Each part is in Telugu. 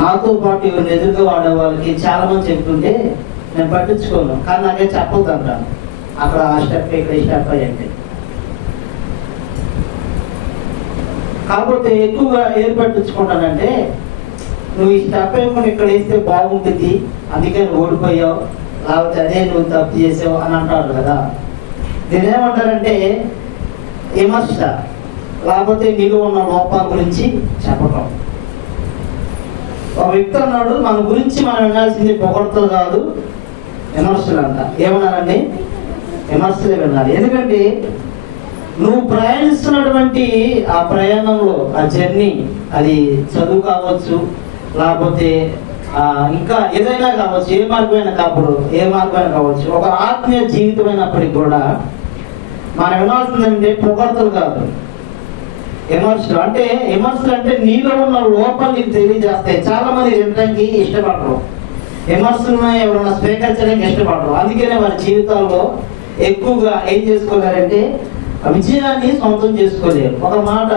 నాతో పాటు ఎవరిని ఎదురుగా వాడే వాళ్ళకి చాలా మంది చెప్తుంటే నేను పట్టించుకోను, కానీ నాకే చెప్పొద్దు అంటాను. అక్కడ ఆ స్టెప్ ఇక్కడ ఈ స్టెప్ అయ్యండి. కాకపోతే ఎక్కువగా ఏం పట్టించుకుంటానంటే, నువ్వు ఈ స్టెప్ వేయకుండా ఇక్కడ వేస్తే బాగుంటుంది, అందుకే నువ్వు ఓడిపోయావు, లేకపోతే అదే నువ్వు తప్పు చేసావు అని అంటారు కదా. దీన్ని ఏమంటారంటే విమర్శ, లేకపోతే నీలో ఉన్న లోపాల గురించి చెప్పటం. ఒక వ్యక్తి అన్నాడు, మన గురించి మనం వినాల్సింది పొగడ్తలు కాదు, విమర్శలు అంట. ఏమన్నారండి? విమర్శలే వినాలి. ఎందుకంటే నువ్వు ప్రయాణిస్తున్నటువంటి ఆ ప్రయాణంలో, ఆ జర్నీ, అది చదువు కావచ్చు, లేకపోతే ఇంకా ఏదైనా కావచ్చు, ఏ మార్గమైనా కావచ్చు, ఒక ఆత్మీయ జీవితం అయినప్పటికీ కూడా మనం వినాల్సిందంటే పొగడ్తలు కాదు, విమర్శలు. విమర్శలు అంటే నీలో ఉన్న లోపాలు నీకు తెలియజేస్తాయి. చాలా మంది వినడానికి ఇష్టపడరు, విమర్శలను ఎవరైనా స్వీకరించడానికి ఇష్టపడరు. అందుకనే వారి జీవితాల్లో ఎక్కువగా ఏం చేసుకోలేరంటే విజయాన్ని సొంతం చేసుకోలేరు. ఒక మాట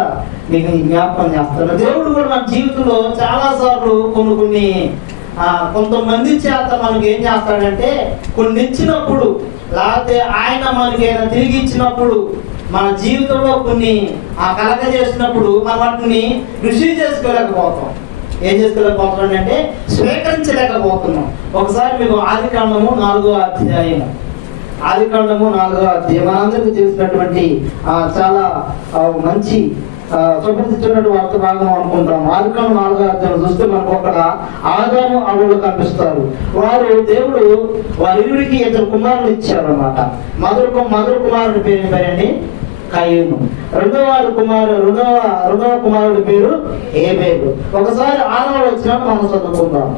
మీకు జ్ఞాపకం చేస్తాను. దేవుడు కూడా మన జీవితంలో చాలా సార్లు కొంతమంది చేత మనకి ఏం చేస్తాడంటే, కొన్ని ఇచ్చినప్పుడు, లేకపోతే ఆయన మనకి తిరిగి ఇచ్చినప్పుడు, మన జీవితంలో కొన్ని కలగజేసినప్పుడు మనం వాటిని రిసీవ్ చేసుకోలేకపోతాం. ఏం చేసుకోలేకపోతున్నాం అంటే స్వీకరించలేకపోతున్నాం. ఒకసారి మీకు ఆదికాండము 4వ అధ్యాయం మనందరికీ తెలిసినటువంటి చాలా మంచి సుపరిచితున్నటువంటి వార్త భాగం అనుకుంటాం. ఆదికాండం 4వ అధ్యాయం చూస్తే మనకు అక్కడ ఆదాము అవ్వలు కనిపిస్తారు. దేవుడు వారిరుడికి 2 కుమారులు ఇచ్చారు అన్నమాట. మొదటి కుమారుడి పేరండి కయీను, రెండవ కుమారుడి పేరు హేబేలు. ఒకసారి ఆదాము వచ్చినప్పుడు మనం చదువుకుందాం.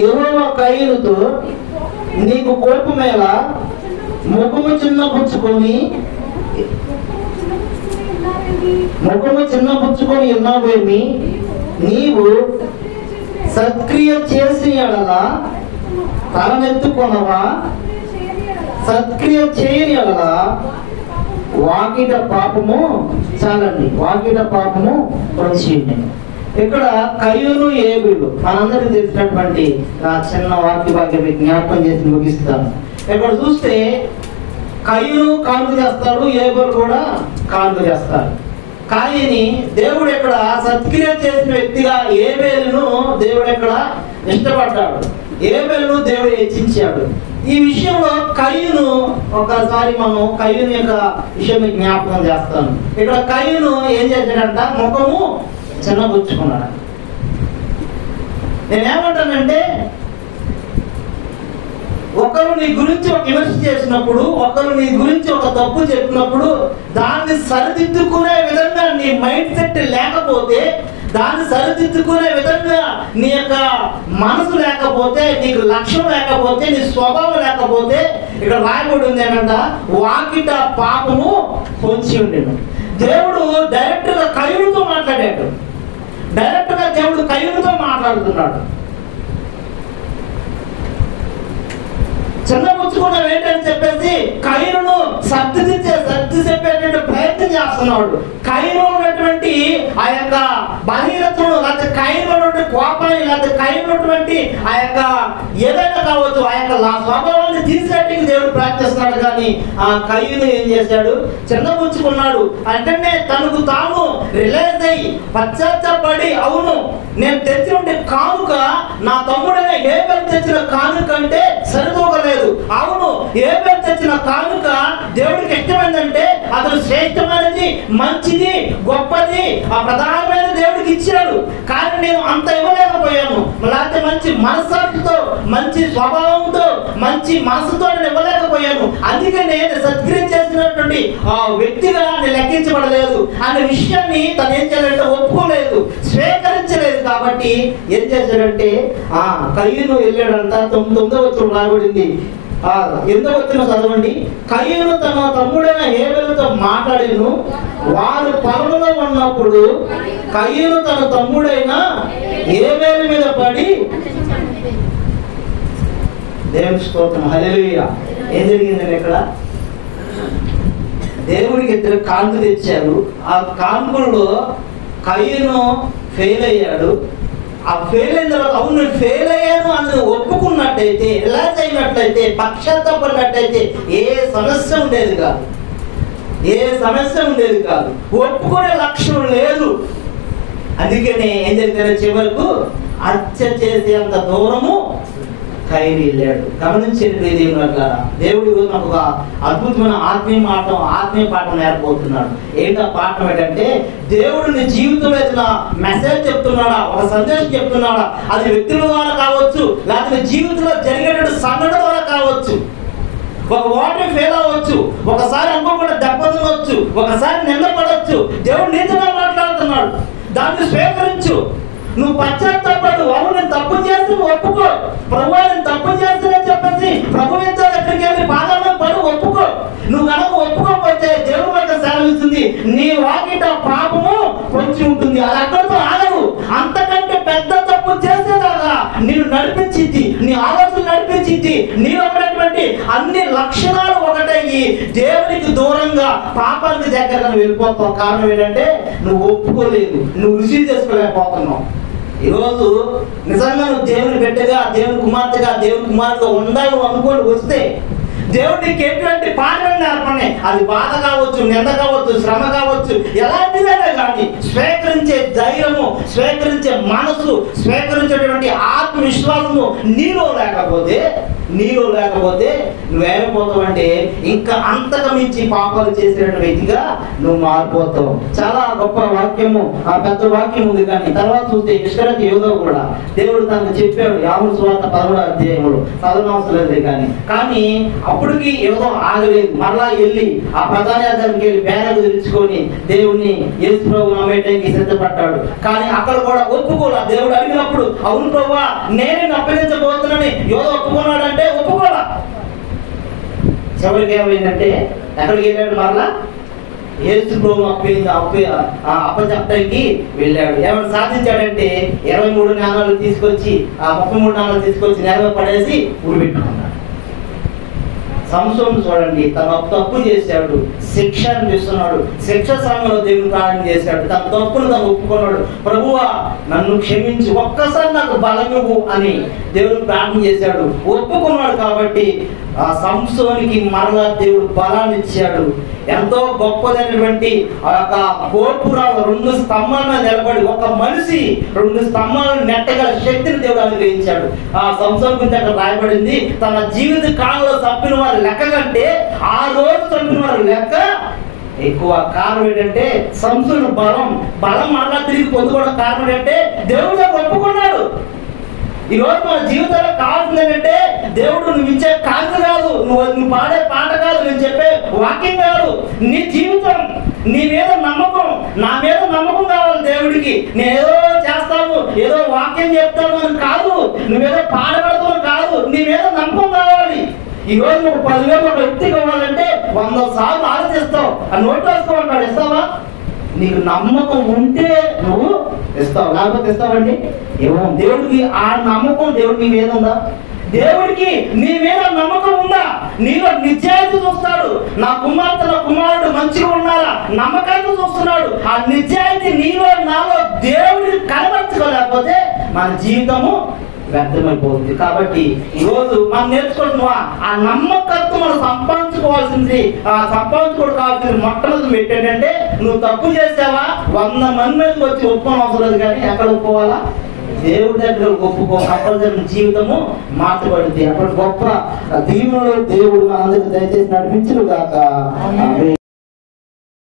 యెహోవా కయీనుతో, నీకు కోపమేళ, ముఖము చిన్నపుచ్చుకొని ఉన్నావేమి, నీవు సత్క్రియ చేసి ఎడల తలనెత్తుకొనవా, సత్క్రియ చేయని ఎడల వాకిట పాపము చాలండి, వాకిట పాపము పొంచేయండి. ఇక్కడ కయీను హేబేలు మనందరికీ తెలిసినటువంటి చిన్న వాక్య జ్ఞాపకం చేసి ముగిస్తాను. ఇక్కడ చూస్తే కయీను కానుక చేస్తాడు, హేబేలు కూడా కానుక చేస్తాడు. కానీ దేవుడు ఇక్కడ సత్క్రియ చేసిన వ్యక్తిగా హేబేలును దేవుడు ఇక్కడ ఇష్టపడ్డాడు, హేబేలును దేవుడు హెచ్చించాడు. ఈ విషయంలో కయీను, ఒకసారి మనం కయీను యొక్క విషయం జ్ఞాపకం చేస్తాను. ఇక్కడ కయీను ఏం చేశాడంట, ముఖము చిన్నబుచ్చుకున్నాడు. నేనేమంటానంటే, ఒకరు నీ గురించి ఒక విమర్శ చేసినప్పుడు, ఒకరు నీ గురించి ఒక తప్పు చెప్పినప్పుడు, దాన్ని సరిదిద్దుకునే విధంగా నీ మైండ్ సెట్ లేకపోతే, దాన్ని సరిదిద్దుకునే విధంగా నీ యొక్క మనసు లేకపోతే, నీకు లక్ష్యం లేకపోతే, నీ స్వభావం లేకపోతే, ఇక్కడ రాయబడి ఉంది ఏంటంట, వాకిట పాపము పొంచి ఉండేను. దేవుడు డైరెక్ట్ గా కయీనుతో మాట్లాడాడు, డైరెక్ట్ గా దేవుడు కయీనుతో మాట్లాడుతున్నాడు. చిన్నపుచ్చుకున్నావు ఏంటని చెప్పేసి కయీనును సర్ది చెప్పేటువంటి ప్రయత్నం చేస్తున్నాడు. కయీను ఉన్నటువంటి ఆ యొక్క బహిరత్వం, లేకపోతే కయీను ఉన్నటువంటి కోపాన్ని, లేకపోతే కయీను ఉన్నటువంటి ఆ యొక్క ఏదైనా కావచ్చు, ఆ యొక్క స్వభావాన్ని తీసేయడానికి దేవుడు ప్రయత్నిస్తున్నాడు. కానీ ఆ కయీను ఏం చేశాడు, చిన్నపుచ్చుకున్నాడు. అంటే తనకు తాను రిలైజ్ అయ్యి పశ్చాత్తాపడి, అవును నేను తెచ్చి ఉండే కానుక నా తమ్ముడైన హేబేలు తెచ్చిన కానుక అంటే సరితూగలేదు, అవును హేబేలు తెచ్చిన కానుక దేవుడికి ఇష్టమైందంటే అతను శ్రేష్టమైనది, మంచిది, గొప్పది, ఆ ప్రధానమైన దేవుడికి ఇచ్చాడు. కానీ నేను అంత ఇవ్వలేకపోయాను, లేకపోతే మంచి మనస్సాక్షితో, మంచి స్వభావంతో, మంచి మనసుతో నేను ఇవ్వలేకపోయాను. అందుకే నేను సత్క్రియ చేసినటువంటి ఆ వ్యక్తిగా నేను లెక్కించబడలేదు అనే విషయాన్ని తను ఏం చేయాలంటే ఒప్పుకోలేదు, స్వీకరించలేదు. కాబట్టి ఏం చేశాడంటే కయీను వెళ్ళాడంట. 9వ వచనం రాయబడింది, 8వ వచనం చదవండి. కయీను తన తమ్ముడైన హేబేలుతో మాట్లాడెను, వారు పొలంలో ఉన్నప్పుడు కయీను తన తమ్ముడైన హేబేలు మీద పడి, దేవుని స్తోత్రం, హల్లెలూయా. ఏం జరిగిందండి ఇక్కడ? దేవుడికి 2 కానుకలు తెచ్చారు. ఆ కానుకల్లో కయీను ఫెయిల్ అయ్యాడు, ఆ ఫెయిల్ అయిన తర్వాత అవును నేను ఫెయిల్ అయ్యాను అని ఒప్పుకున్నట్టయితే, రిలాక్స్ అయినట్లయితే, పశ్చాత్తాపడినట్టయితే ఏ సమస్య ఉండేది కాదు. ఏ సమస్య ఉండేది కాదు. ఒప్పుకునే లక్ష్యం లేదు. అందుకనే ఏం జరిగిందంటే చివరకు హత్య చేసేంత దూరము కైని వెళ్ళాడు. గమనించండి దేవుడు నాకు ఒక అద్భుతమైన ఆత్మీయ పాఠం నేర్పబోతున్నాడు. ఏంటో పాఠం ఏంటంటే, దేవుడు నీ జీవితంలో ఏదైనా మెసేజ్ చెప్తున్నాడా, ఒక సందేశం చెప్తున్నాడా, అది వ్యక్తుల ద్వారా కావచ్చు, లేకపోతే జీవితంలో జరిగేటువంటి సంఘటన ద్వారా కావచ్చు. ఒక వాటర్ ఫెయిల్ అవ్వచ్చు, ఒకసారి అనుకోకుండా దెబ్బ తినవచ్చు, ఒకసారి నిందపడవచ్చు. దేవుడు నీతిగా మాట్లాడుతున్నాడు, దాన్ని స్వీకరించు. నువ్వు పశ్చాత్తాపడు. అవును నేను తప్పు చేస్తే ఒప్పుకో. ప్రభువా నేను తప్పు చేస్తానని చెప్పేసి ప్రభు ఎంతో దగ్గరికి వెళ్ళి పాదాల్లో పడు ఒప్పుకో. నువ్వు కనుక ఒప్పుకోకపోతే దేవుడు మనకు సెలవిస్తుంది, నీ వాకిట పాపము పొంచి ఉంటుంది. అది అక్కడితో ఆగదు. అంతకంటే పెద్ద తప్పు చేసేదాకా నేను నడిపించింది, నీ ఆలోచన నడిపించింది, నీలో ఉన్నటువంటి అన్ని లక్షణాలు ఒకటయ్యి దేవునికి దూరంగా పాపానికి దగ్గరగా వెళ్ళిపోతావు. కారణం ఏంటంటే నువ్వు ఒప్పుకోలేదు, నువ్వు రిసీవ్ చేసుకోలేకపోతున్నావు. ఈరోజు నిజంగా నువ్వు దేవుని బిడ్డగా, దేవుని కుమార్తెగా, దేవుని కుమారుడుగా ఉండాలి అనుకోని వస్తే దేవుడు నీకు ఎటువంటి పాఠం నేర్పనే, అది బాధ కావచ్చు, నింద కావచ్చు, శ్రమ కావచ్చు, ఎలాంటిదైనా కానీ స్వీకరించే ధైర్యము, స్వీకరించే మనసు, స్వీకరించేటువంటి ఆత్మవిశ్వాసము నీలో లేకపోతే నువ్వేమైపోతావంటే ఇంకా అంతకు మించి పాపాలు చేసేటువంటి వ్యక్తిగా నువ్వు మారిపోతావు. చాలా గొప్ప వాక్యము, ఆ పెద్ద వాక్యం ఉంది. కానీ తర్వాత చూస్తే విశ్రాంతి యోధ కూడా దేవుడు తనకు చెప్పాడు. యోహాను సువార్త 11వ అధ్యాయంలో చదవనవసరం కానీ అప్పటికి ఏదో ఆగలేదు. మరలా వెళ్ళి ఆ ప్రధాన యాజకుడికి వెళ్ళి బ్యానర్ తెరుచుకొని దేవుణ్ణి యేసు ప్రభువు నమ్మేయడానికి సిద్ధపడ్డాడు. కానీ అక్కడ కూడా ఒప్పుకోలా. దేవుడు అడిగినప్పుడు అవును ప్రభువా నేనే అప్పగించబోతున్నానని యోధ ఒప్పుకున్నాడు అంటే ఒప్పుకోలా. చివరికి ఏమైందంటే ఎక్కడికి వెళ్ళాడు? మరలా యేసు ప్రభువు అప్పచెప్పడానికి వెళ్ళాడు. ఏమైనా సాధించాడంటే 23 నాణాలు తీసుకొచ్చి, ఆ 33 నాణాలు తీసుకొచ్చి నేల పడేసి ఊడిపెట్టుకున్నాడు. సంసోను చూడండి, తన తప్పు చేశాడు, శిక్ష అనిపిస్తున్నాడు, శిక్ష సమయంలో దేవుని ప్రార్థన చేశాడు, తన తప్పును తను ఒప్పుకున్నాడు. ప్రభువా నన్ను క్షమించి ఒక్కసారి నాకు బలం ఇవ్వు అని దేవుడు ప్రార్థన చేశాడు, ఒప్పుకున్నాడు. కాబట్టి ఆ సంసోనికి మరలా దేవుడు బలాన్ని ఇచ్చాడు. ఎంతో గొప్పదైనటువంటి ఆ యొక్క గోపురాలు 2 స్తంభాల మీద నిలబడి ఒక మనిషి 2 స్తంభాలను నెట్టగల శక్తిని దేవుడు అనుగ్రహించాడు. ఆ సంసోను గురించి అక్కడ రాయబడింది, తన జీవిత కాలంలో చంపిన వారి లెక్క కంటే ఆ రోజు చంపిన వారి లెక్క ఎక్కువ. కారణం ఏంటంటే సంసోను బలం మరలా తిరిగి పొందుకోవడం కారణం ఏంటంటే దేవుడు ఒప్పుకున్నాడు. ఈ రోజు మన జీవితంలో కావాల్సింది ఏంటంటే దేవుడు నువ్వు ఇచ్చే కాంతి కాదు, నువ్వు పాడే పాట కాదు, నేను చెప్పే వాక్యం కాదు, నీ జీవితం, నీ మీద నమ్మకం, నా మీద నమ్మకం కావాలి దేవుడికి. నేను ఏదో చేస్తాను, ఏదో వాక్యం చెప్తాను అని కాదు, నువ్వేదో పాడబడతావు కాదు, నీ మీద నమ్మకం కావాలి. ఈ రోజు నువ్వు 10,000 ఒక వ్యక్తి కావాలంటే 100 సార్లు ఆలోచిస్తావు. ఆ నోట్ వేసుకోమంటాడు, ఇస్తావా? నీకు నమ్మకం ఉంటే నువ్వు ఇస్తావు, లేకపోతే ఇస్తావండి ఏమో. దేవుడికి ఆ నమ్మకం దేవుడి నీ మీద ఉందా? దేవుడికి నీ మీద నమ్మకం ఉందా? నీలో నిజాయితీ చూస్తాడు. నా కుమార్తె నా కుమారుడు మంచిగా ఉన్నారా, నమ్మకాన్ని చూస్తున్నాడు. ఆ నిజాయితీ నీలో నాలో దేవుడిని కనబరచుకోలేకపోతే మన జీవితము వ్యర్థమైపోతుంది. కాబట్టి ఈరోజు మనం నేర్చుకుంటున్నావా ఆ నమ్మకత్వం మనం సంపాదించుకోవాల్సింది, ఆ సంపాదించుకోవడం కావాల్సింది మొట్టమొదటి ఏంటంటే నువ్వు తప్పు చేసావా 100 మంది మీదకి వచ్చి ఒప్పుకోవడం అవసరం లేదు. కానీ ఎక్కడ ఒప్పుకోవాలా? దేవుడి దగ్గర ఒప్పుకో. కంపల్సరీ జీవితము మార్చబడింది. అప్పుడు గొప్ప దీవులు దేవుడు మనందరికీ దయచేసి నడిపించును గాక.